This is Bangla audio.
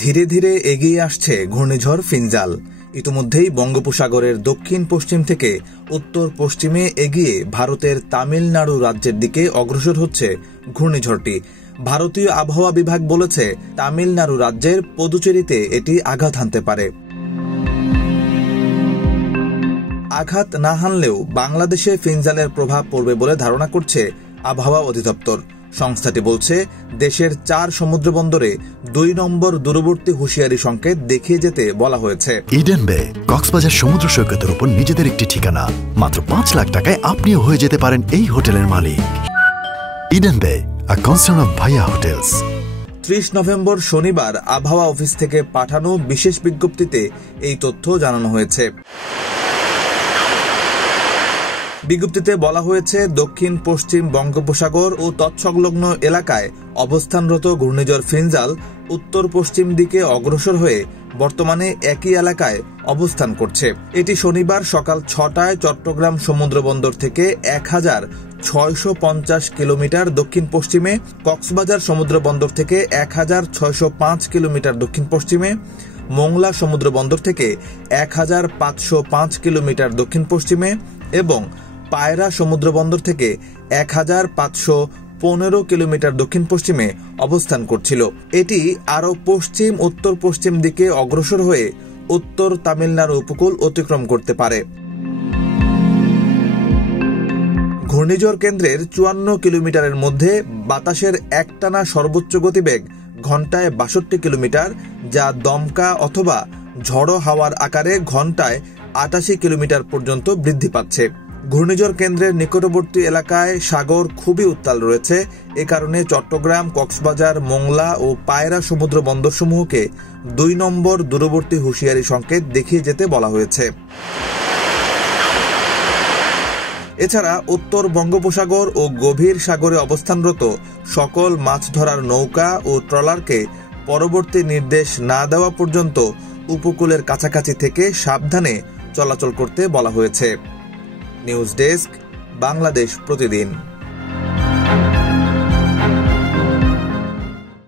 ধীরে ধীরে এগিয়ে আসছে ঘূর্ণিঝড় ফিনজাল। ইতিমধ্যেই বঙ্গোপসাগরের দক্ষিণ পশ্চিম থেকে উত্তর পশ্চিমে এগিয়ে ভারতের তামিলনাড়ু রাজ্যের দিকে অগ্রসর হচ্ছে ঘূর্ণিঝড়টি। ভারতীয় আবহাওয়া বিভাগ বলেছে, তামিলনাড়ু রাজ্যের পুদুচেরিতে এটি আঘাত হানতে পারে। আঘাত না হানলেও বাংলাদেশে ফিনজালের প্রভাব পড়বে বলে ধারণা করছে আবহাওয়া অধিদপ্তর। সংস্থাটি বলছে, দেশের 4 সমুদ্র বন্দরে 2 নম্বর দূরবর্তী হুঁশিয়ারি সংকেত দেখিয়ে যেতে বলা হয়েছে। ইডেন বে কক্সবাজার সমুদ্র সৈকতের উপর নিজেদের একটি ঠিকানা। মাত্র 5 লাখ টাকায় আপনিও হয়ে যেতে পারেন এই হোটেলের মালিক। ইডেন বে, a concern of ভাইয়া হোটেলস। 30 নভেম্বর শনিবার আবহাওয়া অফিস থেকে পাঠানো বিশেষ বিজ্ঞপ্তিতে এই তথ্য জানানো হয়েছে। বিজ্ঞপ্তিতে বলা হয়েছে, দক্ষিণ পশ্চিম বঙ্গোপসাগর ও তৎসংলগ্ন এলাকায় অবস্থানরত ঘূর্ণিঝড় ফিনজাল উত্তর পশ্চিম দিকে অগ্রসর হয়ে বর্তমানে একই এলাকায় অবস্থান করছে। এটি শনিবার সকাল 6টায় চট্টগ্রাম সমুদ্র বন্দর থেকে 1650 কিলোমিটার দক্ষিণ পশ্চিমে, কক্সবাজার সমুদ্র বন্দর থেকে 1605 কিলোমিটার দক্ষিণ পশ্চিমে, মোংলা সমুদ্র বন্দর থেকে 1505 কিলোমিটার দক্ষিণ পশ্চিমে এবং পায়রা সমুদ্র বন্দর থেকে 1515 কিলোমিটার দক্ষিণ পশ্চিমে অবস্থান করছিল। এটি আরও পশ্চিম উত্তর পশ্চিম দিকে অগ্রসর হয়ে উত্তর তামিলনাড়ু উপকূল অতিক্রম করতে পারে। ঘূর্ণিঝড় কেন্দ্রের 54 কিলোমিটারের মধ্যে বাতাসের একটানা সর্বোচ্চ গতিবেগ ঘন্টায় 62 কিলোমিটার, যা দমকা অথবা ঝড়ো হাওয়ার আকারে ঘন্টায় 88 কিলোমিটার পর্যন্ত বৃদ্ধি পাচ্ছে। ঘূর্ণিঝড় কেন্দ্রের নিকটবর্তী এলাকায় সাগর খুবই উত্তাল রয়েছে। এ কারণে চট্টগ্রাম, কক্সবাজার, মোংলা ও পায়রা সমুদ্র বন্দরসমূহকে 2 নম্বর দূরবর্তী হুঁশিয়ারি সংকেত দেখিয়ে যেতে বলা হয়েছে। এছাড়া উত্তর বঙ্গোপসাগর ও গভীর সাগরে অবস্থানরত সকল মাছ ধরার নৌকা ও ট্রলারকে পরবর্তী নির্দেশ না দেওয়া পর্যন্ত উপকূলের কাছাকাছি থেকে সাবধানে চলাচল করতে বলা হয়েছে। নিউজ ডেস্ক, বাংলাদেশ প্রতিদিন।